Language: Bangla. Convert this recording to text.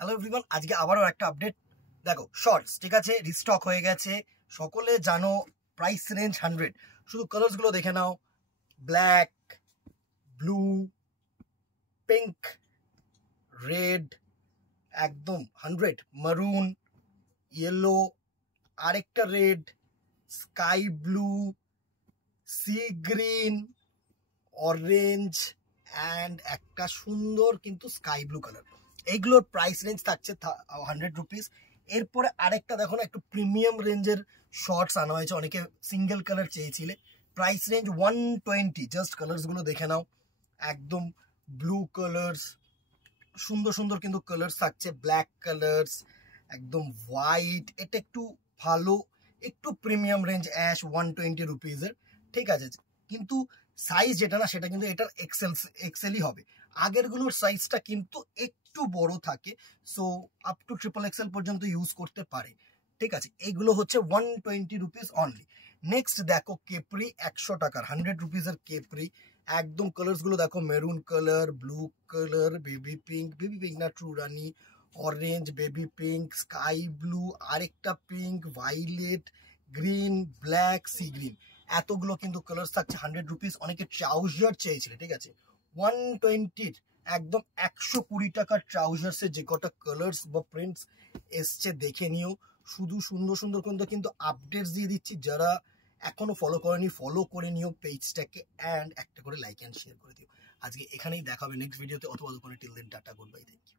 হ্যালো এভরিওয়ান, আজকে আবারও একটা আপডেট। দেখো শর্টস ঠিক আছে, রিস্টক হয়ে গেছে। সকলে জানো প্রাইস রেঞ্জ 100। শুধু কালার্স গুলো দেখে নাও, ব্ল্যাক, ব্লু, পিঙ্ক, রেড, একদম 100, মারুন, ইয়েলো, আরেকটা red, sky blue, sea green, orange and একটা সুন্দর কিন্তু স্কাই ব্লু কালার। এইগুলোর প্রাইস রেঞ্জ থাকছে 100 রুপিস। এরপরে আরেকটা দেখো না, একটু প্রিমিয়াম রেঞ্জের শর্টস আনা হয়েছে, অনেকে সিঙ্গেল কালার চেয়েছিলে। Price range 120। জাস্ট কালার্স গুলো দেখে নাও, একদম ব্লু কালার্স, সুন্দর সুন্দর কিন্তু কালার্স থাকছে, ব্ল্যাক কালার্স, একদম হোয়াইট। এটা একটু ভালো, একটু প্রিমিয়াম রেঞ্জ অ্যাশ 120 রুপিজের, ঠিক আছে। কিন্তু সাইজ যেটা না, সেটা কিন্তু এটার এক্সেলই হবে। আগেরগুলোর সাইজটা কিন্তু একটু বড় থাকে, সো আপ টু XXL পর্যন্ত ইউজ করতে পারে, ঠিক আছে। এইগুলো হচ্ছে 120 রুপিস অনলি। নেক্সট দেখো কেপরি, 100 টাকার 100 রুপিসের কেপরি। একদম কালার্স গুলো দেখো, maroon colour, blue colour, baby pink না ট্রু রানি, orange, baby pink, sky blue, আরেকটা pink, violet, green, black, sea green. এতগুলো কিন্তু কালার্স থাকছে 100 রুপিস। অনেকে ট্রাউজার চেয়েছিল, ঠিক আছে। 120 একদম 120 টাকার ট্রাউজার্সে যে কটা কালার্স বা প্রিন্টস এসছে দেখে নিও। শুধু সুন্দর সুন্দর কিন্তু আপডেটস দিয়ে দিচ্ছি। যারা এখনো ফলো করেনি, ফলো করে নিও পেজটাকে, অ্যান্ড একটা করে লাইক অ্যান্ড শেয়ার করে দিও। আজকে এখানেই দেখাবে নেক্সট ভিডিওতে, অথবা দোকানে। Till then ta ta, good bye, thank you.